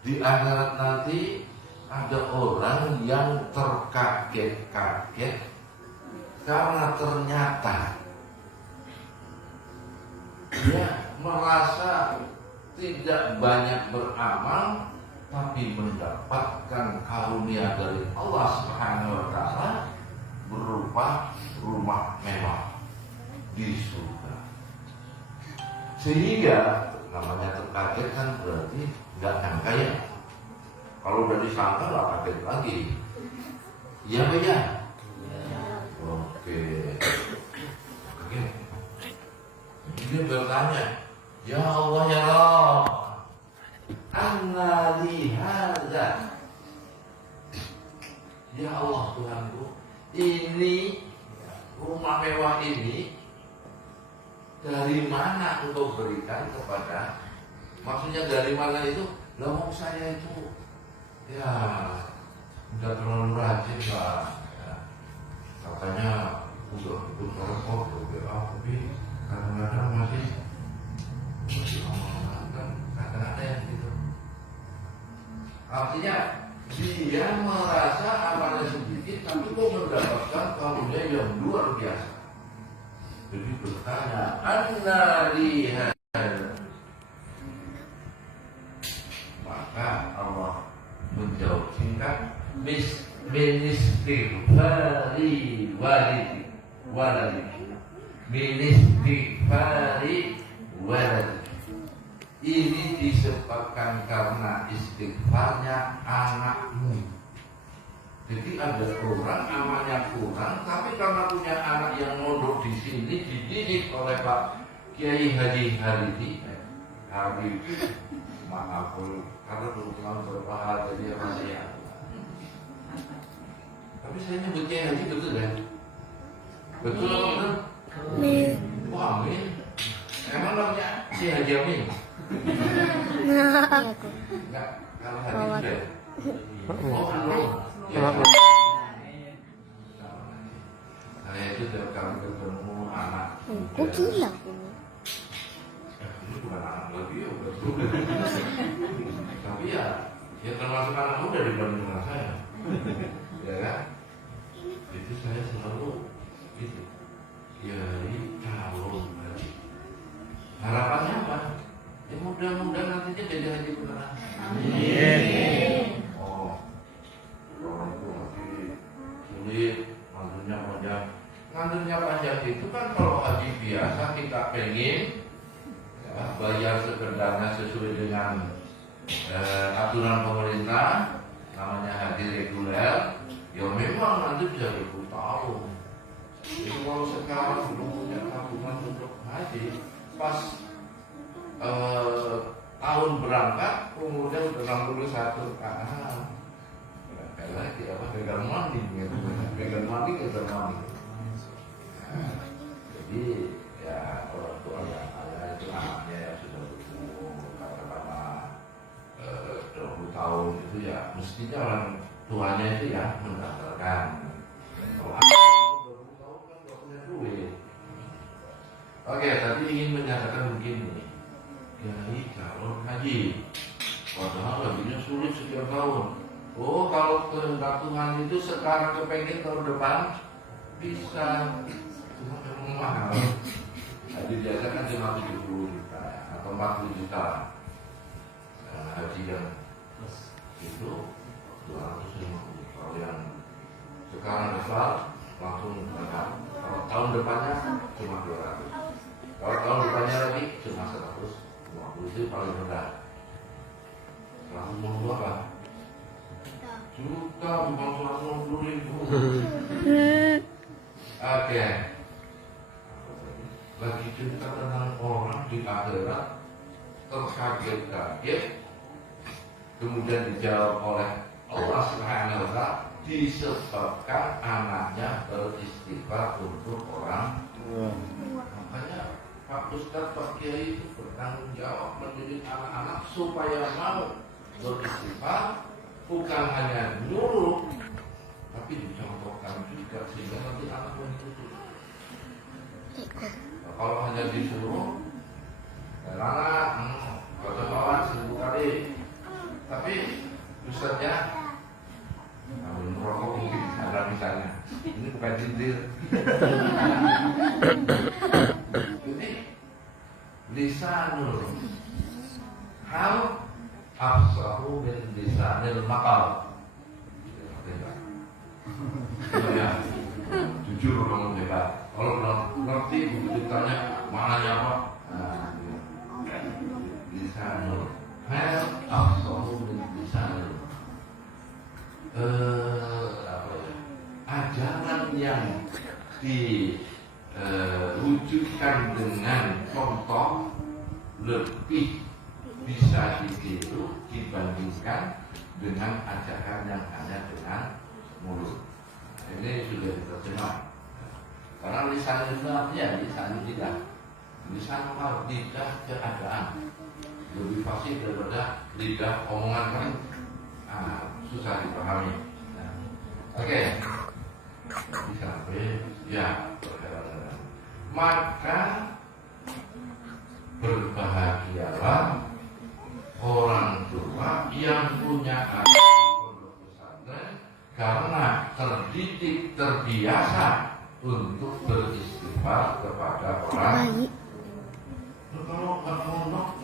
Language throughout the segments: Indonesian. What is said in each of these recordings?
Di akhirat nanti ada orang yang terkaget-kaget karena ternyata dia merasa tidak banyak beramal tapi mendapatkan karunia dari Allah Subhanahu wa taala berupa rumah mewah di surga. Sehingga namanya terkaget kan berarti nggak nyangka ya. Kalau udah disangka nggak kaget lagi. Iya Pak ya? Oke. Oke. Dia bertanya, ya Allah ya Rabb, anna li hadza. Ya Allah Tuhanku, ini rumah mewah ini dari mana Engkau berikan kepada? Maksudnya dari mana itu? Lah saya itu ya udah terlalu rajin Pak. Ya. Katanya udah ikut repot tapi kadang-kadang masih omongan kadang-kadang yang gitu. Artinya dia merasa amalnya sedikit tapi kok mendapatkan karunia yang luar biasa. Jadi bertanya, anna lihat. Maka Allah menjawab singkat, ministighfari waladi, ministighfari waladi. Ini disebabkan karena istighfarnya anakmu. Jadi ada orang amalnya kurang, tapi karena punya anak yang mondok di sini dididik oleh Pak Kiai Haji Haridi. Maaf, karena dulu tahun berpahala jadi masih ya. Tapi saya nyebut Kiai Haji betul ya? Betul betul. Wah, amin. Emang namanya Kiai Haji Amin? Enggak, kalau Haji sudah. Oh, belum. Kenapa? Saya itu tiap kali ketemu anak. Kok gila? Ini bukan anak lagi ya, betul. Tapi ya termasuk anak muda dibanding anak saya. Ya kan? Itu saya selalu gitu. Kiai calon haji. Harapannya apa? Ya mudah-mudahan nantinya jadi haji beneran. Amin. Oh, orang itu masih sulit, nganturnya panjang. Nganturnya panjang itu kan kalau haji biasa kita pengen ya, bayar sekedarnya sesuai dengan aturan pemerintah, namanya haji reguler. Ya memang nanti bisa bertahun. Jadi kalau sekarang belum punya tabungan untuk haji, pas tahun berangkat umurnya udah 61 kayak lagi apa gagal mandi gitu. Gagal mandi. Jadi ya orang tua yang ayah itu anaknya yang sudah berumur katakanlah 20 tahun itu ya mestinya orang tuanya itu ya mendaftarkan. Kalau anak 20 tahun kan gak punya duit. Oke, tadi ingin menyatakan begini, Kiai calon haji, padahal hajinya sulit setiap tahun. Oh, kalau kehendak Tuhan itu sekarang kepengen tahun depan bisa, cuma memang mahal. Haji biasa kan cuma 70 juta atau 40 juta. Haji yang itu 250. Kalau yang sekarang besar langsung berangkat. Kalau tahun depannya cuma 200. Kalau tahun depannya lagi cuma 150 itu paling rendah. 150 apa? Juta bukan 150.000. Oke. Lagi cerita tentang orang di akhirat terkaget-kaget, kemudian dijawab oleh Allah Subhanahu wa taala disebabkan anaknya beristighfar untuk orang tua. Makanya Pak Ustadz, Pak Kiai itu bertanggung jawab mendidik anak-anak supaya mau beristighfar, bukan hanya nyuruh, tapi dicontohkan juga sehingga nanti anak mengikuti. Nah, kalau hanya disuruh, anak kata kawan 1000 kali, tapi clear. Jadi lisanul hal afsahu min lisanil maqal. Ya, jujur kamu hebat. Kalau belum ngerti ditanya maknanya apa? Nah, lisanul hal afsahu min lisanil. Apa ya? Ajaran yang diwujudkan dengan contoh lebih bisa ditiru dibandingkan dengan ajaran yang hanya dengan mulut. Ini sudah diterjemah. Karena lisan itu artinya lisan tidak. Lisan kalau lidah keadaan lebih fasih daripada lidah omongan kan susah dipahami. Oke. Sampai ya maka berbahagialah orang tua yang punya anak pondok pesantren karena terdidik terbiasa untuk beristighfar kepada orang. Kalau nggak ngomong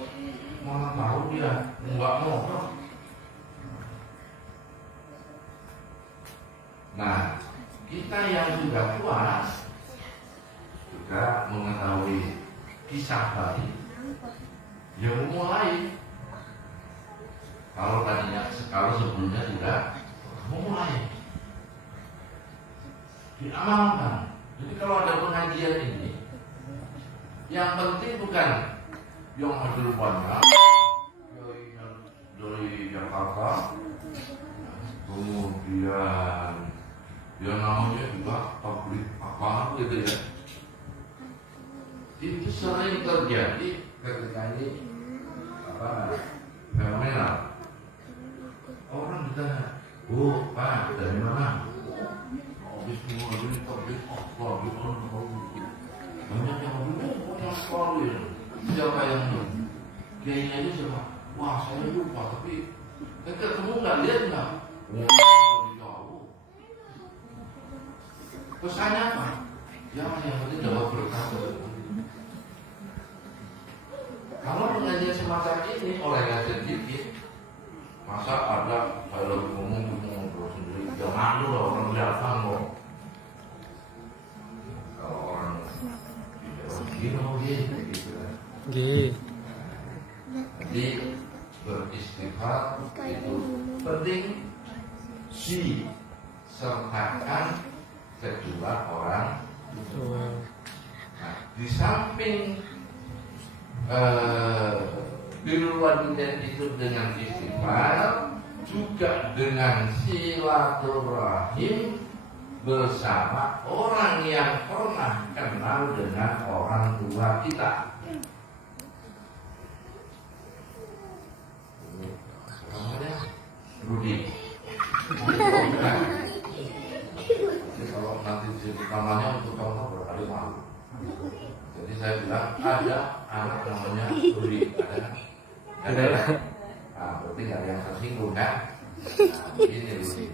malah tahu dia nggak ngomong. Nah, kita yang sudah tua juga mengetahui kisah tadi, yang mulai. Kalau tadinya sekali sebelumnya sudah mulai diamalkan. Jadi kalau ada pengajian ini, yang penting bukan yang hadir banyak dari Jakarta, kemudian dia namanya juga pabrik apa gitu ya. Itu sering terjadi ketika ini fenomena. Orang ditanya, "Bu, Pak, dari mana?" Habis semua ini pabrik apa gitu. Banyak yang bilang, "Oh, sekali." Siapa yang bilang? Kayaknya aja siapa? Wah, saya lupa, tapi ketemu nggak lihat nggak? Pesannya apa? Yang penting dapat berkah. Kalau pengajian semacam ini orangnya sedikit, masa ada kalau ngomong terus sendiri, ya malu lah orang datang kok. Kalau orang gini gitu kan. Jadi beristighfar itu penting disertakan kedua orang tua. Nah, di samping birrul walidain itu dengan istighfar, juga dengan silaturahim bersama orang yang pernah kenal dengan orang tua kita. Namanya Rudi. Kalau nanti disebut namanya untuk contoh berkali malu. Jadi saya bilang ada anak namanya Rudi, ada. Nah, berarti nggak ada yang tersinggung kan? Nah, ini Rudi.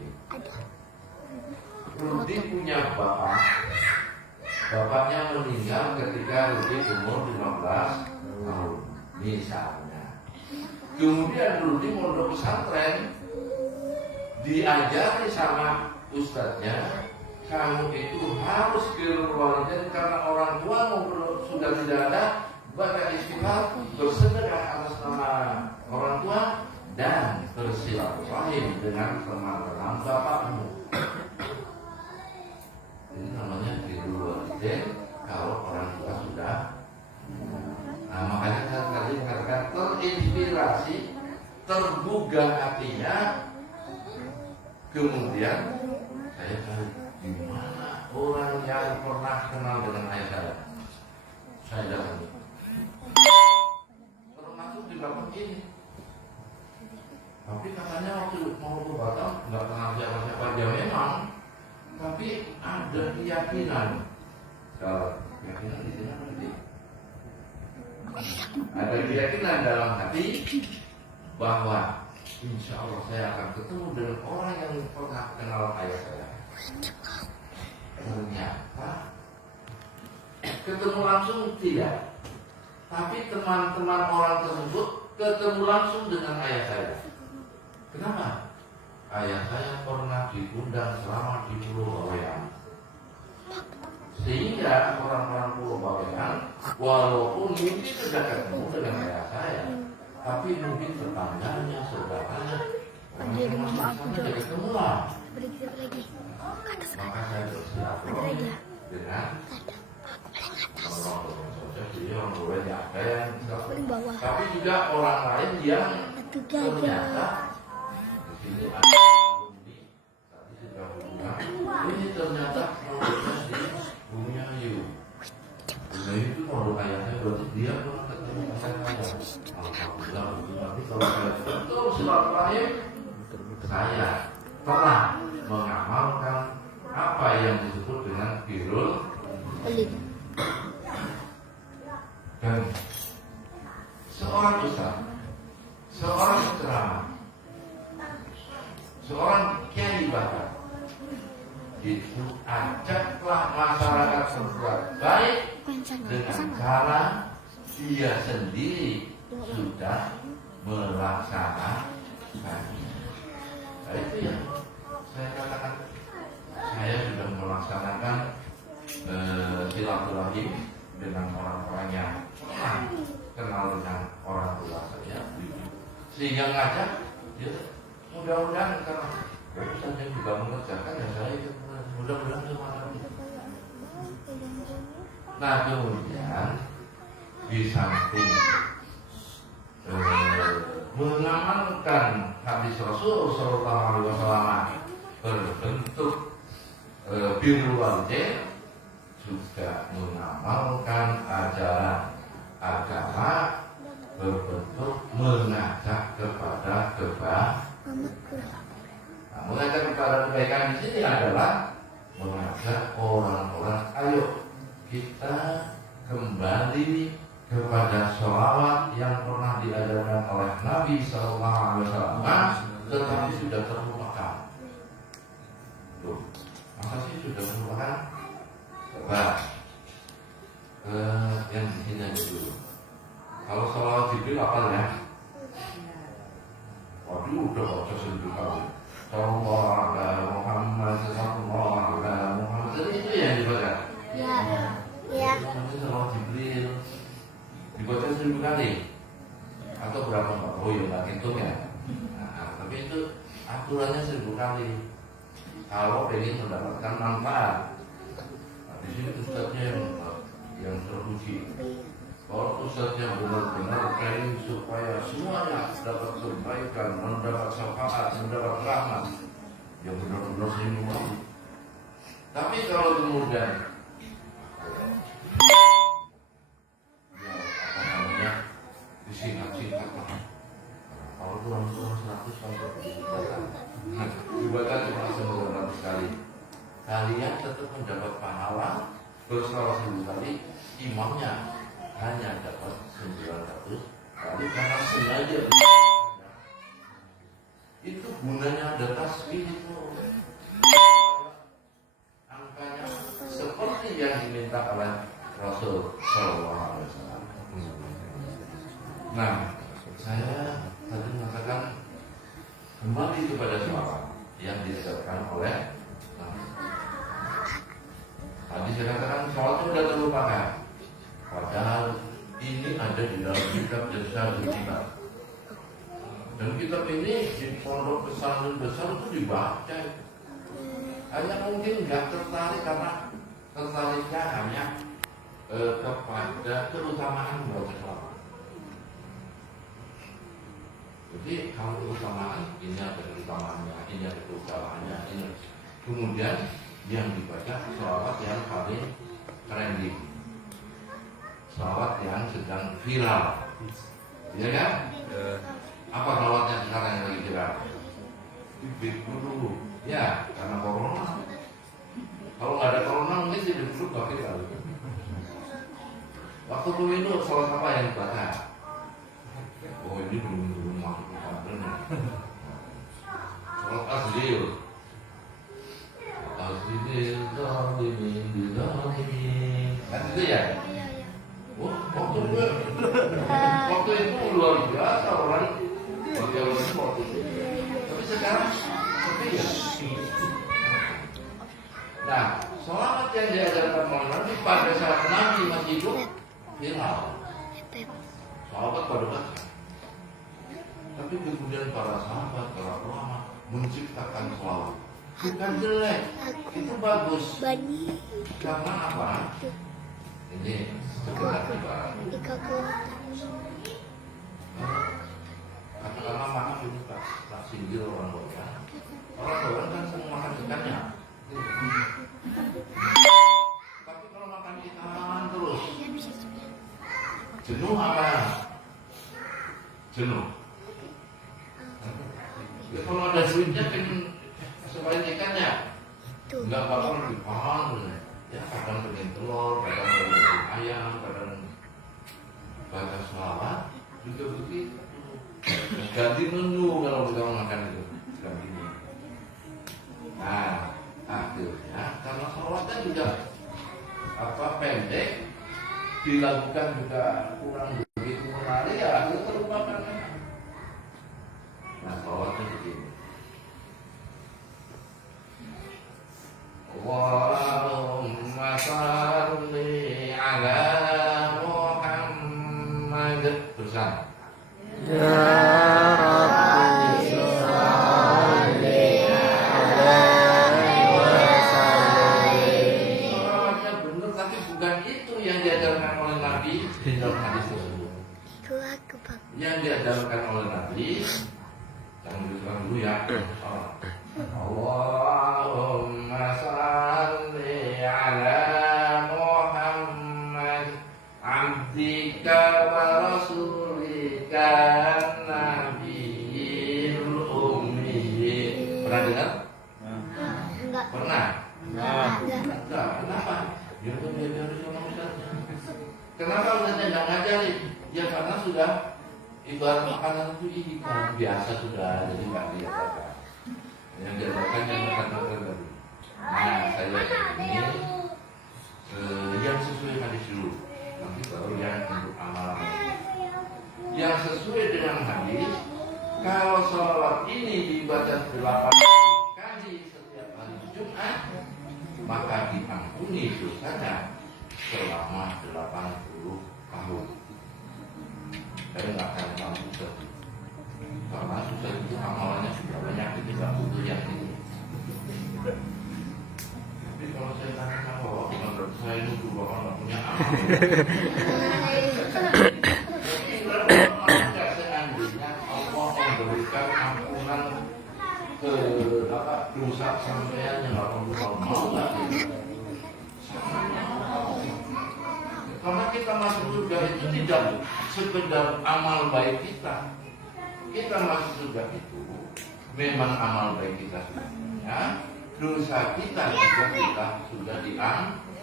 Rudi punya bapak. Bapaknya meninggal ketika Rudi umur 15 tahun, misalnya. Kemudian Rudi mondok pesantren, diajari sama ustadznya, kamu itu harus birrul walidain karena orang tua sudah tidak ada, baca istighfar, bersedekah atas nama orang tua dan bersilaturahim dengan teman-teman bapakmu. Ini namanya birrul walidain kalau orang tua sudah. Nah, makanya saya tadi mengatakan terinspirasi, tergugah hatinya, kemudian saya cari di mana orang yang pernah kenal dengan ayah saya. Saya datangi. Termasuk juga begini. Tapi katanya waktu mau ke Batam nggak kenal siapa-siapa dia memang, tapi ada keyakinan. Kalau keyakinan di sini nanti ada keyakinan dalam hati bahwa insya Allah saya akan ketemu dengan orang yang pernah kenal ayah saya. ternyata ketemu langsung tidak. Tapi teman-teman orang tersebut ketemu langsung dengan ayah saya. Kenapa? Ayah saya pernah diundang selama di Pulau Bawean. Sehingga orang-orang Pulau Bawean walaupun mungkin sudah ketemu dengan ayah saya, tapi mungkin tetangganya, saudaranya, orang-orang tidak ketemu lah. Maka saya bersilaturahmi dengan orang-orang sosial, jadi orang boleh ada yang tapi juga orang lain yang ternyata di sini ada alumni tadi sudah berhubungan. Ini ternyata produknya di Bumi Ayu. Bumi itu produk ayahnya, berarti dia pernah ketemu saya. Alhamdulillah, berarti kalau saya betul silaturahim, saya telah mengamalkan apa yang disebut dengan birrul dan seorang ustaz, seorang ceramah, seorang kiai bahkan itu ajaklah masyarakat berbuat baik dengan cara dia sendiri sudah melaksanakan. Nah, itu yang saya katakan, saya sudah melaksanakan silaturahim dengan orang-orang yang kenal dengan orang tua saya, sehingga ngajak ya, mudah-mudahan karena urusan yang juga mengerjakan ya saya itu mudah-mudahan semuanya. Nah kemudian di samping mengamalkan hadis Rasul Sallallahu Alaihi Wasallam berbentuk birrul walidain, juga mengamalkan ajaran agama berbentuk mengajak kepada kebaikan. Nah, mengajak kepada kebaikan di sini adalah mengajak orang-orang, ayo kita kembali kepada sholawat yang pernah diajarkan oleh Nabi Sallallahu Alaihi Wasallam, tetapi sudah terlupakan. Tuh, masa sih sudah terlupakan? Coba yang di sini aja dulu. Kalau sholawat Jibril apa ya? Waduh, udah baca 1000 kali. Sallallahu alaihi Muhammad, sallallahu alaihi Muhammad. Jadi itu yang dibaca. Ya. Ya. Itu sholawat Jibril. Dibaca 1000 kali. Atau berapa? Oh ya, nggak hitung ya. Nah, tapi itu aturannya 1000 kali. Kalau ingin mendapatkan manfaat. Di sini ustadznya yang terpuji. Kalau ustadznya benar-benar training supaya semuanya dapat kebaikan, mendapat syafaat, mendapat rahmat, yang benar-benar semua. Tapi kalau kemudian disingkat-singkat, kalau kurang-kurang 100 sampai dibaca cuma 900 kali, kalian tetap mendapat pahala berselawat 1000 kali, imamnya hanya dapat 900 kali karena sengaja. Itu gunanya ada tasbih itu. Angkanya seperti yang diminta oleh Rasul Sallallahu Alaihi Wasallam. Nah, saya tadi mengatakan kembali kepada sholawat yang diajarkan oleh tadi saya katakan sholawat itu sudah terlupakan. Padahal ini ada di dalam kitab Jasa Kitab. Dan kitab ini di pondok pesantren besar itu dibaca. Hanya mungkin nggak tertarik karena tertariknya hanya kepada keutamaan baca sholawat. Jadi kalau keutamaan ini ada keutamaannya, ini ada keutamaannya, ini. Kemudian yang dibaca sholawat yang paling trending, sholawat yang sedang viral, ya kan? Apa sholawatnya sekarang yang lagi viral? Bibit dulu, ya karena corona. Kalau nggak ada corona mungkin tidak dulu nggak viral. Waktu dulu itu sholawat apa yang dibaca? Oh ini belum masuk ke pesantren. Sholawat Azril, Azril, Zalim, viral. Sahabat pada baca. Tapi kemudian para sahabat, para ulama menciptakan selawat. Bukan jelek, itu bagus. Karena apa? Ini sekedar ibarat. Karena makan itu tak singgil orang Korea. Orang Korea kan semua makan ikannya. Tapi kalau makan ikan terus, jenuh apa? Jenuh. Ya, kalau ada duitnya pengen selain ikannya, nggak bakal dipahan. Ya kadang pengen telur, kadang pengen ayam, kadang baca selawat juga begitu. Ganti menu kalau kita makan itu, ganti menu. Nah, akhirnya karena selawatnya juga pendek, dilakukan juga kurang begitu menarik, ya akhirnya terlupakan. Nah, selawatnya begini. Allahumma salli ala Muhammad bersama. Ya Rabbi sholli alaihi wasallam. Salawatnya benar, tapi bukan itu yang diajarkan oleh Nabi di dalam hadis tersebut. Yang diajarkan oleh Nabi, yang diulang dulu ya. Allahumma salli ala Muhammad abdika wa rasulika nabiyil ummi. Pernah dengar? Enggak. Pernah? Enggak. Kenapa? Biar sama Ustaznya. Kenapa Ustaznya nggak ngajarin? Ya karena sudah ibarat makanan itu ibarat biasa sudah, jadi nggak diajarkan. Yang diajarkan yang makan tadi. Nah, saya ini yang sesuai hadis dulu. Nanti baru yang untuk amalan. Yang sesuai dengan hadis, kalau sholawat ini dibaca 8 kali setiap hari Jumat, maka diampuni dosanya selama 80 tahun. Saya nggak akan mampu sedih. Karena susah itu amalannya sudah banyak, jadi nggak butuh yang ini. Tapi kalau saya tanya bahwa menurut saya itu bahwa nggak punya amal. Tidak seandainya Allah memberikan ampunan ke dosa sampean yang 80 tahun mau nggak? Karena kita masuk surga itu tidak sekedar amal baik kita. Kita masuk surga itu memang amal baik kita sebenarnya, dosa kita juga kita sudah diampuni.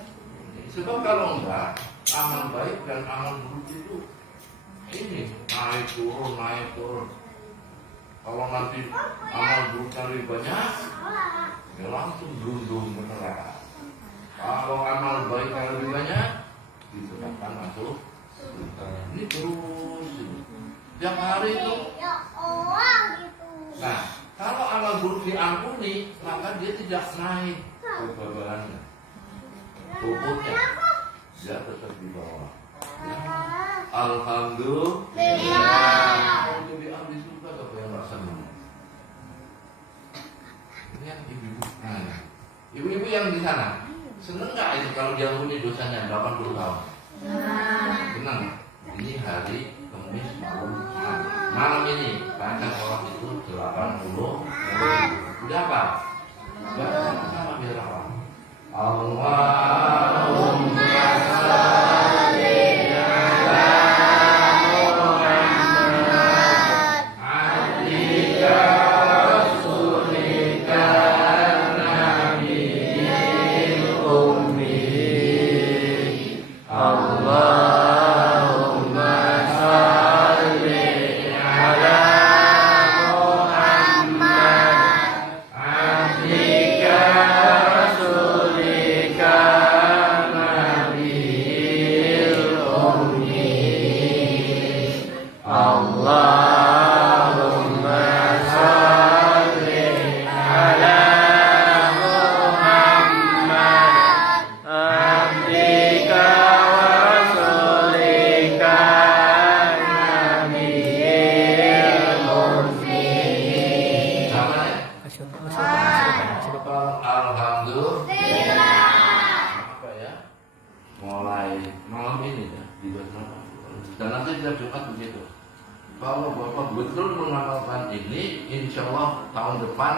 Sebab kalau enggak, amal baik dan amal buruk itu ini naik turun. Kalau nanti amal buruk lebih banyak, ya langsung berundung ke neraka. Kalau amal baik lebih banyak, disebabkan masuk surga. Ini terus tiap hari itu. Nah, kalau amal buruk diampuni, maka dia tidak naik kebabalannya, bobotnya, dia tetap di bawah. Ya. Alhamdulillah. Kalau diambil di surga, apa yang rasanya? Ini yang ibu-ibu. Nah, ibu-ibu yang di sana, seneng nggak itu kalau diampuni dosanya 80 tahun? Senang. Ini hari Kamis malam ini baca sholat itu 80. Udah apa? Baca sama biar apa? Allahumma sholli ala Muhammad abdika rasulika nabiyil ummi. Allahumma sholli ala Muhammad abdika rasulika nabiyil ummi. Allahumma sholli ala Muhammad abdika wa rasulika Apa ya? Mulai malam ini ya, di dan nanti setiap Jumat begitu. Kalau Bapak betul mengamalkan ini, insya Allah tahun depan